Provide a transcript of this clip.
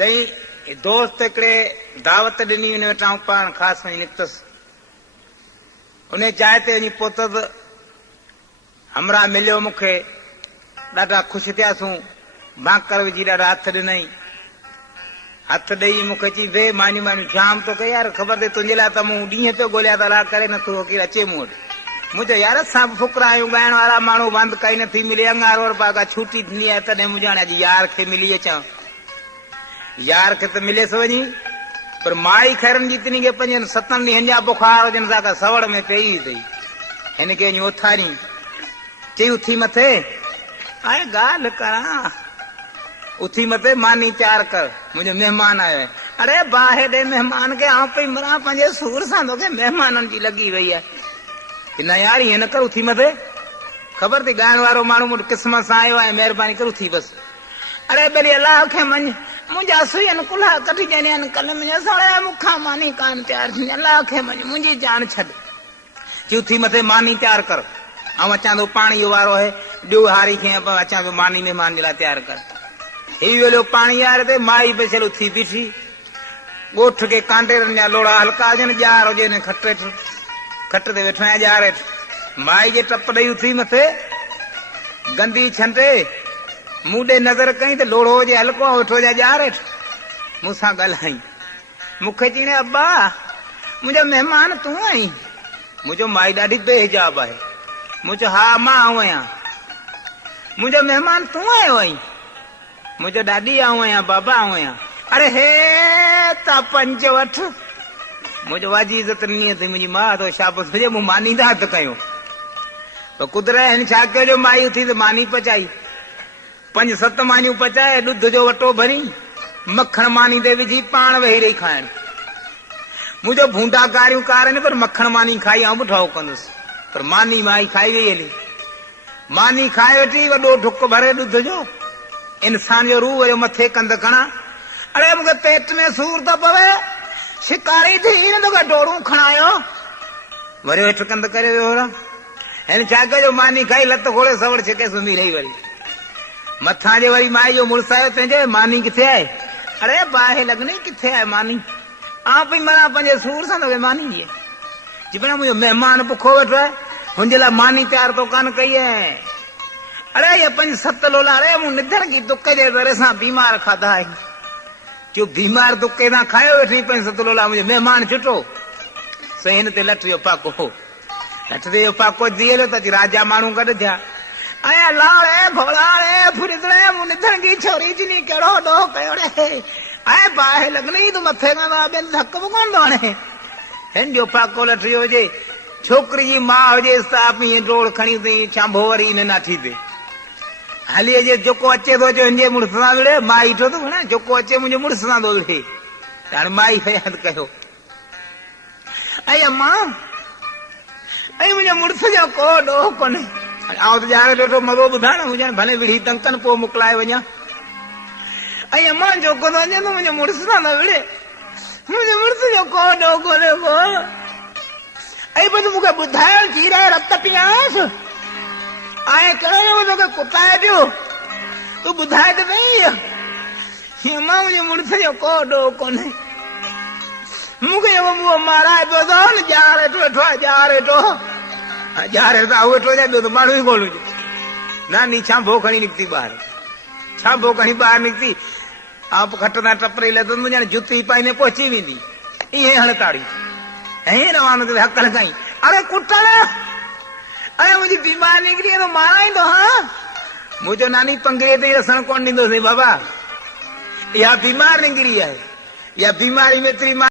चई दोस्त हिकिड़े दावत ॾिनी हुन वटां पाण ख़ासि वञी निकितसि उन चांहि ते वञी पहुतसि हमरा मिलियो मूंखे ॾाढा ख़ुशि थियासूं भाकर विझी ॾाढा हथ ॾिनई हथ ॾेई मूंखे चई वे मानी मानी जाम तो कई यार ख़बर अथई तुंहिंजे लाइ त मूं ॾींहं पियो ॻोल्हियां त अला करे नथो वकील अचे मूं वटि मुंहिंजो यार असां बि फुकरा आहियूं ॻाइण वारा माण्हू बंदि काई नथी मिले अंगारो पाका छुटी थींदी आहे तॾहिं मुंहिंजो हाणे अॼु यार खे मिली अचां यार खे त मिलेसि वञी पर माई खैरनि जी तिनी खे 5-7 ॾींहंनि जा बुखार हुजनि सां सवड़ में पई अथई हिन खे वञी उथारी चई उथी मथे आहे ॻाल्हि करां उथी मथे मानी तयारु कर मुंहिंजो महिमान आयो आहे अरे भाउ हेॾे महिमान खे आउं पई मरां पंहिंजे सूर सां तोखे महिमाननि जी लॻी वई आहे न यार हीअं न कर उथी मथे ख़बर थी ॻाइण वारो माण्हू मूं क़िस्मत सां आयो आहे महिरबानी कर उथी बसि अरे भली अलाह खे मञ मुंहिंजा सुयनि कुल्हा कढी ॾियनि आहिनि कल्ह मुंहिंजा सड़े मूंखां मानी कान तयारु थींदी अलाह खे मञ मुंहिंजी जान छॾ चई उथी मथे मानी तयारु कर ऐं अचां थो पाणी वारो आहे ॾियो हारी खे अचां थो मानी महिमान जे लाइ तयारु कर ही वेलो पाणी यार ते माई बचियल उथी बीठी ॻोठ खे कांटेरनि जा लोड़ा हल्का हुजनि ॼार हुजे न खट ते वेठो आहियां ॼार हेठि माई जे टप ॾेई उथी मथे गंदी छंटे मूं ॾे नज़र कई त लोड़ो हुजे हल्को वेठो हुजे ॼार हेठि मूंसां ॻाल्हाई मूंखे चई अब्बा मुंहिंजो महिमान तूं आहीं मुंहिंजो माई ॾाढी बेहिजाब आहे मूं चयो हा मां आऊं आहियां मुंहिंजो महिमान तूं आयो आहीं मुंहिंजो ॾाॾी आऊं आहियां बाबा आऊं आहियां अरे हे त पंज वठ मुंहिंजो वाजी इज़त न अथई मुंहिंजी माउ तो शाबस हुजे मूं मानी त हथु कयो पर कुदरत हिन छा कयो जो माई उथी त मानी पचाई 5-7 मानियूं पचाए ॾुध जो वटो भरी मखण मानी ते विझी पाण वेही रही खाइण मुंहिंजो भूंडा कारियूं कारनि पर मखण मानी खाई ऐं बि ठहो कंदुसि पर मानी माई खाई वई हली मानी खाए वेठी वॾो ढुक भरे ॾुध जो इंसान जो रूह जो मथे कंध खणा अरे मूंखे पेट में सूर थो पवे शिकारी थी न तोखे डोरूं खणायो वरी हेठि कंध करे वियो हिन छा कयो मानी खाई लत खोले सवड़ छिके सुम्ही रही वरी मथां जे वरी माई जो मुड़ुस आयो तंहिंजे मानी किथे आहे अरे बाहि लॻनी किथे आहे मानी आउं पई मरां पंहिंजे सूर सां तोखे मानी जी जी भेण मुंहिंजो महिमान बुखो वेठो आहे हुनजे लाइ मानी तयारु तो कान कई आहे अरे ये 5-7 लोला अरे मूं निधन की दुख जे दर सां बीमार खाधा आहिनि जो बीमार दुखे सां खायो वेठी 5-7 लोला मुंहिंजो महिमान छुटो सही हिन ते लठ जो पाको लठ ते पाको धीअलो त राजा माण्हू गॾु थिया ऐं लाड़े भोलाड़े फुरिदड़े मूं निधन की छोरी जिनी कहिड़ो ॾोह कयो रे ऐं बाहि लॻनी तूं मथे खां ॿियनि धक बि कोन थो हणे हिन जो पाको लठ जो हुजे छोकिरी जी माउ हुजेसि त आप ईअं डोड़ खणी अथई चांबो वरी इन नाठी ते हली अचे जेको अचे थो अचे हिनजे मुड़ुस सां विड़े माई ठो थो खणे जेको अचे मुंहिंजे मुड़ुस सां थो विड़े हाणे माई यादि कयो ऐं अम्मा ऐं मुंहिंजे मुड़ुस जो को ॾोह कोन्हे आउं त ॼाणे वेठो मज़ो ॿुधाए न हुजनि भले विढ़ी टंकनि पोइ मोकिलाए वञा ऐं अम्मा जेको थो अचे त मुंहिंजे मुड़ुस सां थो विड़े मुंहिंजे मुड़ुस जो को ॾोह कोन्हे को ऐं बसि मूंखे ॿुधायो जीरे रत पीआंसि ऐं कहिड़ो तोखे कुटाए ॾियो तूं ॿुधाए त पई मां मुंहिंजे मुड़ुस जो को ॾोह कोन्हे मूंखे मुंहुं माराए पियो थो न ॼार हेठो वेठो आहे ॼार हेठो वेठो जाए ॿियो त माण्हू ई कोन हुजे नानी छांभो खणी निकिती ॿाहिरि छांभो खणी ॿाहिरि निकिती आप खट तां टपरे लथसि मुंहिंजे जुती पाईंदे पहुची वेंदी ईअं हणताड़ी ऐं रवानो ते हक लॻाई अरे कुटण अरे मुंहिंजी बीमार निकिरी तो माराईंदो हा मुंहिंजो नानी पंगे ते रसण कोन ॾींदोसीं बाबा इहा बीमार निकिरी आहे इहा बीमारी में एतिरी